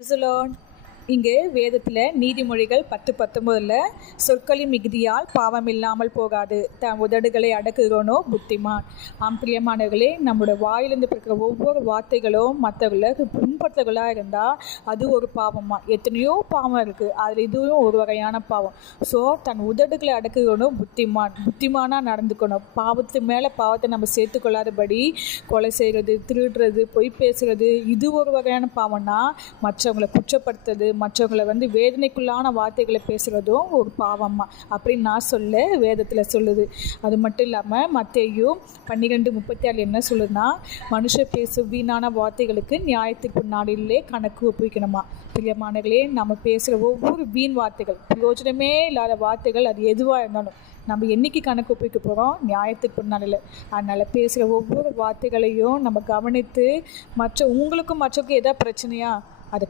சொலோன். இங்கு வேதத்தில் நீதிமொழிகள் 10:19 சொற்களின் மிகுதியால் பாவம் இல்லாமல் போகாது, தன் உதடுகளை அடக்குகிறவனோ புத்திமான். பிரியமானவர்களே, நம்முடைய வாயிலிருந்து பிறக்கிற ஒவ்வொரு வார்த்தைகளும் மற்றவர்களுக்கு புண்படுத்தவர்களாக இருந்தால் அது ஒரு பாவமா? எத்தனையோ பாவம் இருக்குது, அதில் இதுவும் ஒரு வகையான பாவம். ஸோ தன் உதடுகளை அடக்குகிறவனோ புத்திமானாக நடந்துக்கணும். பாவத்து மேலே பாவத்தை நம்ம சேர்த்துக்கொள்ளாதபடி கொலை செய்கிறது, திருடுறது, பொய் பேசுகிறது, இது ஒரு வகையான பாவம்னா மற்றவங்களை குற்றப்படுத்துறது, மற்றவங்களை வேதனைக்குள்ளான வார்த்தைகளை பேசுகிறதும் ஒரு பாவம்மா அப்படின்னு நான் வேதத்தில் சொல்லுது. அது மட்டும் இல்லாமல் மத்தேயு 12:36 என்ன சொல்லுதுன்னா, மனுஷர் பேசும் வீணான வார்த்தைகளுக்கு நியாயத்திற்கு நாளிலே கணக்கு ஒப்புவிக்கணுமா. பிரியமானவர்களே, நம்ம பேசுகிற ஒவ்வொரு வீண் வார்த்தைகள், பிரயோஜனமே இல்லாத வார்த்தைகள், அது எதுவாக இருந்தாலும் நம்ம என்னைக்கு கணக்கு ஒப்பிக்க போகிறோம்? நியாயத்துக்கு முன்னாடியில். அதனால் பேசுகிற ஒவ்வொரு வார்த்தைகளையும் நம்ம கவனித்து, உங்களுக்கும் மற்றவங்களுக்கும் எதாவது பிரச்சனையா அது